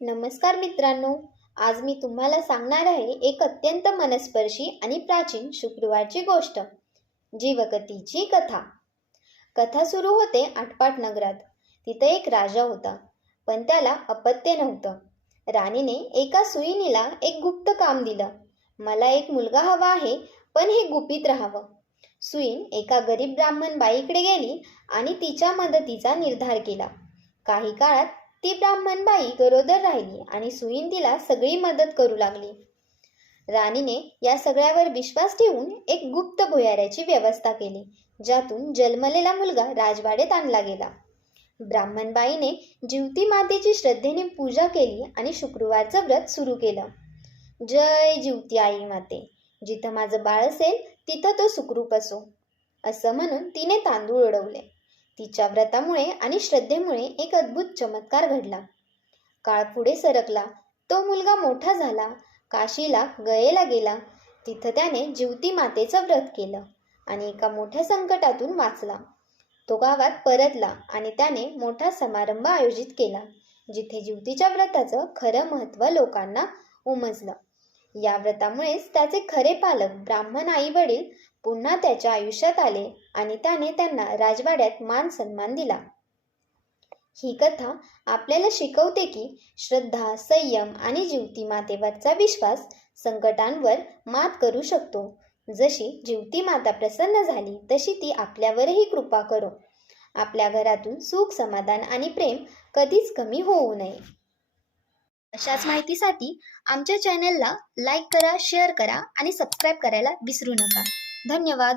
नमस्कार मित्रांनो, आज मी तुम्हाला सांगणार आहे एक अत्यंत मनस्पर्शी आणि प्राचीन शुक्रवारची गोष्ट, जीवकथेची कथा. कथा सुरू होते आटपाट नगरात. तिथे एक राजा होता, पण त्याला अपत्य नव्हतं. राणीने एका सुईणीला एक गुप्त काम दिलं. मला एक मुलगा हवा आहे, पण हे गुपित राहावं. सुईण एका गरीब ब्राह्मण बाईकडे गेली आणि तिच्या मदतीचा निर्धार केला. काही काळात ती ब्राह्मण बाई गरोदर राहिली आणि सुईण तिला सगळी मदत करू लागली. राणीने या सगळ्यावर विश्वास ठेवून एक गुप्त भुयाराची व्यवस्था केली, ज्यातून जन्मलेला मुलगा राजवाड्यात आणला गेला. ब्राह्मणबाईने जिवती मातेची श्रद्धेने पूजा केली आणि शुक्रवारचं व्रत सुरू केलं. जय जिवती आई माते, जिथं माझं बाळ असेल तिथं तो सुखरूप असो, असं म्हणून तिने तांदूळ उडवले. तिच्या व्रतामुळे आणि श्रद्धेमुळे एक अद्भुत चमत्कार घडला. काळ पुढे सरकला. तो मुलगा मोठा झाला, काशीला गयेला गेला. तिथं त्याने जिवती मातेचं व्रत केलं आणि एका मोठ्या संकटातून वाचला. तो गावात परतला आणि त्याने मोठा समारंभ आयोजित केला, जिथे जिवतीच्या व्रताचं खरं महत्त्व लोकांना उमजलं. या व्रतामुळेच त्याचे खरे पालक ब्राह्मण आई वडील पुन्हा त्याच्या आयुष्यात आले आणि त्याने त्यांना राजवाड्यात मान सन्मान दिला. ही कथा आपल्याला शिकवते की श्रद्धा, संयम आणि जिवती मातेवरचा विश्वास संकटांवर मात करू शकतो. जशी जिवती माता प्रसन्न झाली, तशी ती आपल्यावरही कृपा करो. आपल्या घरातून सुख, समाधान आणि प्रेम कधीच कमी होऊ नये. अशाच माहितीसाठी आमच्या चॅनलला लाईक करा, शेअर करा आणि सबस्क्राईब करायला विसरू नका. धन्यवाद.